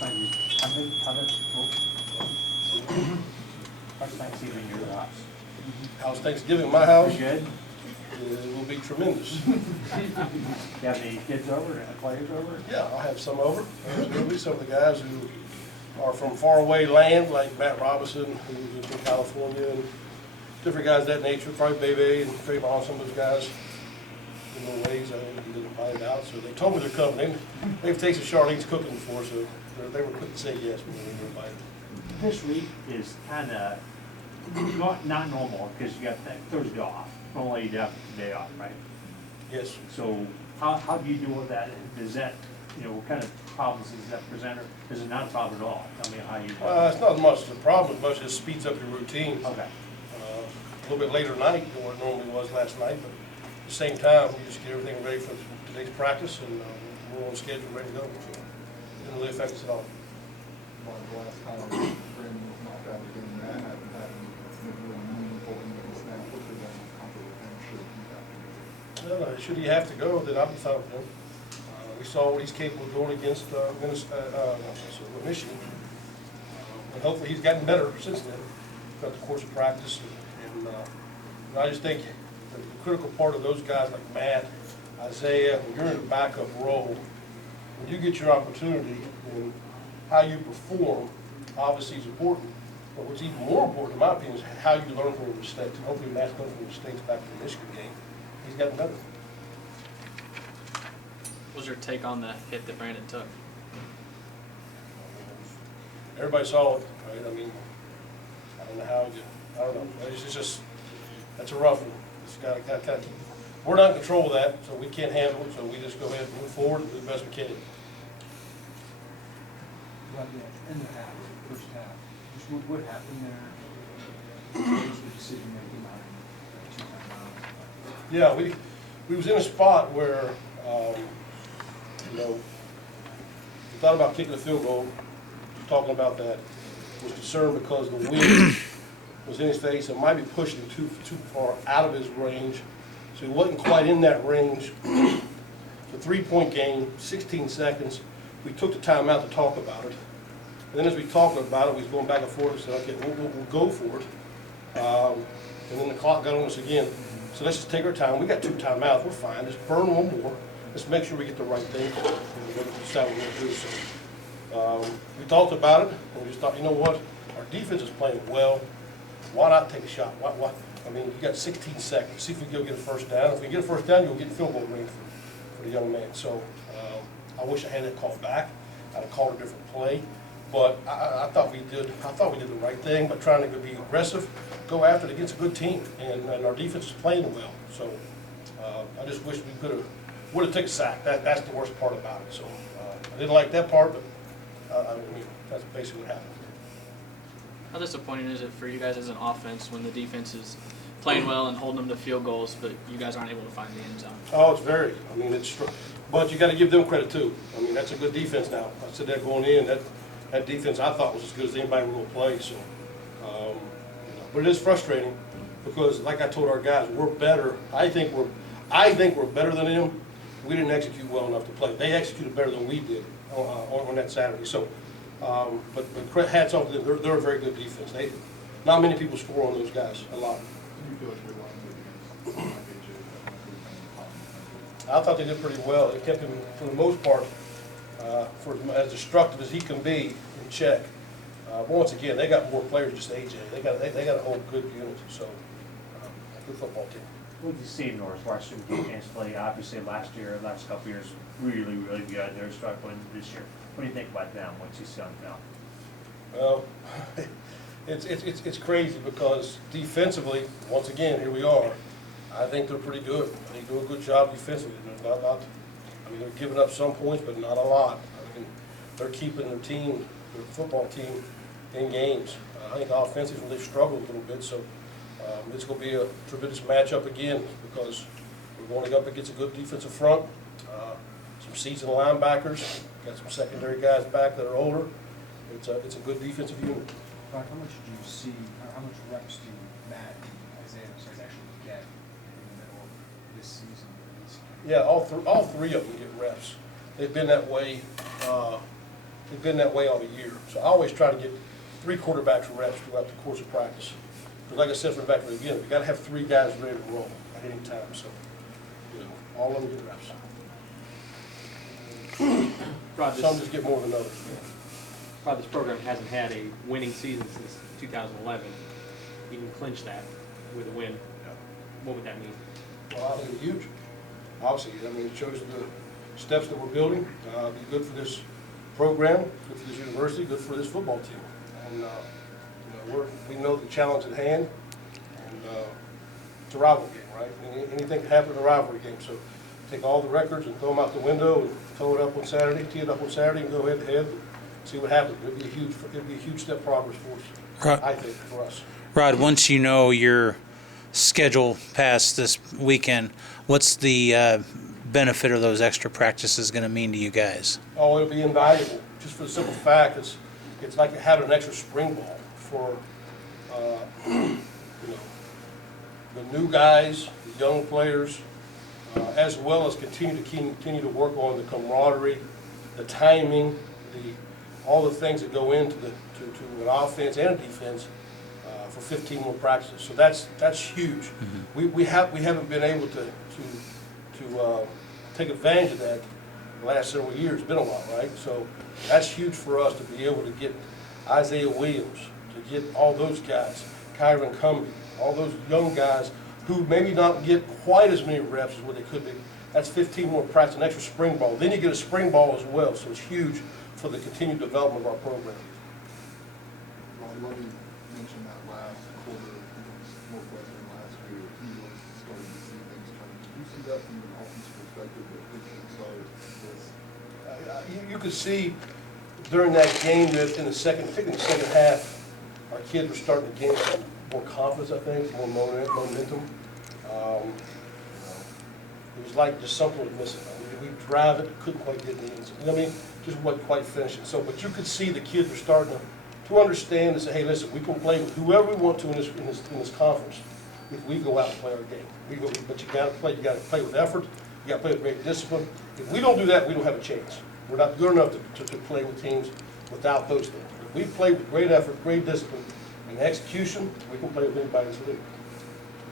How's Thanksgiving in your house? How's Thanksgiving in my house? Pretty good? It will be tremendous. You have any kids over, players over? Yeah, I'll have some over. There's going to be some of the guys who are from faraway land, like Matt Robinson, who's from California, and different guys of that nature, probably Bebe and Trayvon, some of those guys. In little ways, I didn't find out, so they told me they're coming. They've tasted Charlene's cooking before, so they were quick to say yes when they were invited. This week is kind of not normal because you got that Thursday off. Normally you have the day off, right? Yes. So how do you deal with that? Does that, what kind of problems does that present, or is it not a problem at all? Tell me how you. It's not as much as a problem as much as it speeds up your routine. Okay. A little bit later night than what it normally was last night, but at the same time, we just get everything ready for today's practice, and we're on schedule, ready to go. So it didn't really affect us at all. One of the last times Brandon was knocked out again, man, I haven't had any real meaningful innings now. Hopefully that will comfort him should he have to go. Should he have to go, then I'll be fine with him. We saw what he's capable of doing against Michigan, and hopefully he's gotten better since then, throughout the course of practice. And I just think the critical part of those guys like Matt, Isaiah, when you're in a backup role, when you get your opportunity, and how you perform obviously is important. But what's even more important, in my opinion, is how you learn from your mistakes. And hopefully Matt's learned from his mistakes back in the Michigan game. He's gotten better. What was your take on the hit that Brandon took? Everybody saw it, right? I mean, I don't know how you, I don't know. It's just, that's a rough one. It's got to kind of keep, we're not in control of that, so we can't handle it, so we just go ahead and move forward and do the best we can. But yeah, in the half, first half, just what happened there? What's the decision making on 2 timeouts? Yeah, we was in a spot where, we thought about kicking a field goal, talking about that, was concerned because the wind was in his face and might be pushing him too far out of his range. So he wasn't quite in that range. It's a 3-point game, 16 seconds. We took the timeout to talk about it. And then as we talked about it, we was going back and forth and said, okay, we'll go for it. And then the clock got on us again. So let's just take our time. We got 2 timeouts, we're fine. Just burn one more. Let's make sure we get the right thing and decide what we're going to do. So we talked about it, and we just thought, you know what? Our defense is playing well. Why not take a shot? Why? I mean, you got 16 seconds. See if we can go get a first down. If we get a first down, you'll get field goal range for the young man. So I wish I had that call back. I'd have called a different play. But I thought we did. I thought we did the right thing by trying to be aggressive, go after it against a good team, and our defense is playing well. So I just wish we would have taken a sack. That's the worst part about it. So I didn't like that part, but I mean that's basically what happened. How disappointing is it for you guys as an offense when the defense is playing well and holding them to field goals, but you guys aren't able to find the end zone? Oh, it's very. I mean, but you got to give them credit too. I mean, that's a good defense now. I said that going in. That defense I thought was as good as anybody was going to play. So, but it is frustrating because, like I told our guys, we're better. I think we're better than them. We didn't execute well enough to play. They executed better than we did on that Saturday. So, but hats off to them. They're a very good defense. Not many people score on those guys. A lot. Do you feel like you're lying against I thought they did pretty well. They kept him, for the most part, for as destructive as he can be, in check. But once again, they got more players than just AJ. They got a whole good unit. So, good football team. What did you see in Northwestern defensively? Obviously, last couple of years, really, really good. They're struggling this year. What do you think about them? What you see on them? Well, it's crazy because defensively, once again, here we are. I think they're pretty good. They do a good job defensively. I mean, they're giving up some points, but not a lot. I mean, they're keeping their team, their football team, in games. I think offensively they've struggled a little bit, so it's going to be a tremendous matchup again because we're going up against a good defensive front, some seasoned linebackers, got some secondary guys back that are older. It's a good defensive unit. How much did you see, how much reps do Matt and Isaiah actually get in the middle of this season? Yeah, all three of them get reps. They've been that way They've been that way all year. So I always try to get 3 quarterbacks reps throughout the course of practice. Because like I said from the back of the beginning, we got to have 3 guys ready to roll at any time. So, you know, all of them get reps. Rod, Some just get more than others. Rod, this program hasn't had a winning season since 2011. You can clinch that with a win. What would that mean? Well, I think it's huge. Obviously, I mean, it shows the steps that we're building. Be good for this program, good for this university, good for this football team. And you know, we know the challenge at hand, and it's a rivalry game, right? Anything can happen in a rivalry game. So take all the records and throw them out the window and throw it up on Saturday, tee it up on Saturday, and go head to head. See what happens. It'd be a huge step progress for us. I think for us. Rod, once you know your schedule past this weekend, what's the benefit of those extra practices going to mean to you guys? Oh, it'll be invaluable, just for the simple fact it's like having an extra spring ball for you know, the new guys, the young players, as well as continue to work on the camaraderie, the timing, all the things that go into to an offense and a defense for 15 more practices. So that's huge. Mm-hmm. We haven't been able to take advantage of that the last several years. It's been a while, right? So that's huge for us to be able to get Isaiah Williams, to get all those guys, Kyron Cumbie, all those young guys who maybe not get quite as many reps as what they could be. That's 15 more practice, an extra spring ball. Then you get a spring ball as well, so it's huge for the continued development of our program. Ron, let me mention that last quarter against Northwestern last year, he was starting to see things turning. Do you see that from an offensive perspective that things started this? You could see during that game that in the second half, our kids were starting to gain some more confidence, I think, more momentum. It was like just something was missing. I mean, we drive it, couldn't quite get the ends. You know what I mean? Just wasn't quite finishing. So, but you could see the kids were starting to understand and say, hey, listen, we can play with whoever we want to in this conference if we go out and play our game. But you got to play. You got to play with effort. You got to play with great discipline. If we don't do that, we don't have a chance. We're not good enough to play with teams without those things. If we play with great effort, great discipline, and execution, we can play with anybody in the league.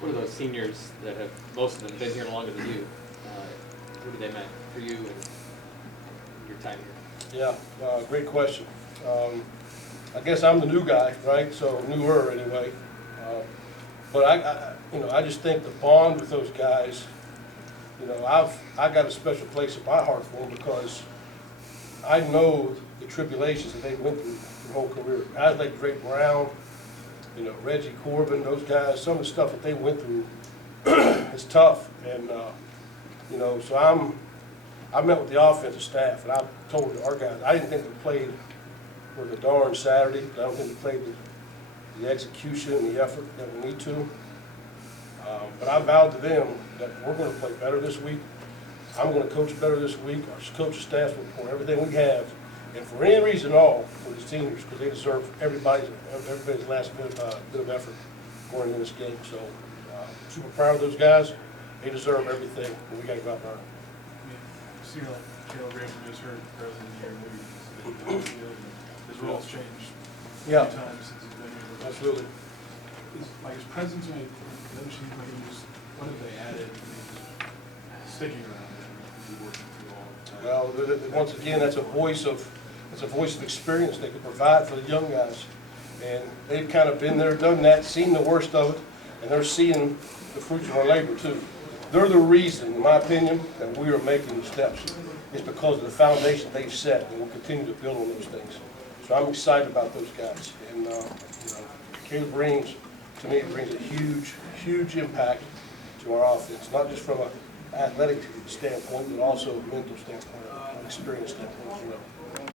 What are those seniors that have, most of them, been here longer than you? What do they mean for you and your time here? Yeah, great question. I guess I'm the new guy, right? So newer anyway. But I just think the bond with those guys. You know, I got a special place in my heart for them because I know the tribulations that they went through their whole career. Guys like Drake Brown, you know, Reggie Corbin, those guys. Some of the stuff that they went through is tough, and you know, so I met with the offensive staff, and I told our guys I didn't think they played for the darn Saturday. I don't think they played the execution and the effort that we need to. But I vowed to them that we're going to play better this week. I'm going to coach better this week. Our coaching staff will pour everything we have, and for any reason at all, for the seniors, because they deserve everybody's last bit of effort going into this game. So super proud of those guys. They deserve everything, and we got to go out there. See, like Carol Graham just heard president here, maybe his role's changed a few times since he's been here. Absolutely. His presence made mention, what have they added, sticking around and working through all the time? Well, once again, that's a voice of experience they could provide for the young guys, and they've kind of been there, done that, seen the worst of it, and they're seeing the fruits of our labor too. They're the reason, in my opinion, that we are making the steps. It's because of the foundation they've set, and we'll continue to build on those things. So I'm excited about those guys. And you know, Caleb brings a huge impact to our offense, not just from an athletic standpoint, but also a mental standpoint, an experience standpoint. You know.